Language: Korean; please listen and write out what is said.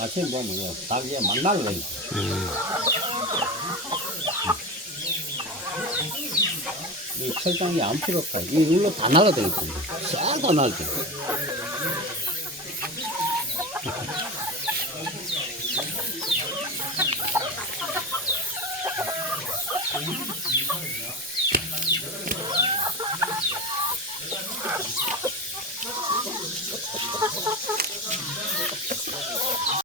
아침에 보면 닭이 막 날라다니고. 이 철장이 안 필요 없다. 이 룰로 다 날아다니거든요. 싹 다 날아다니고.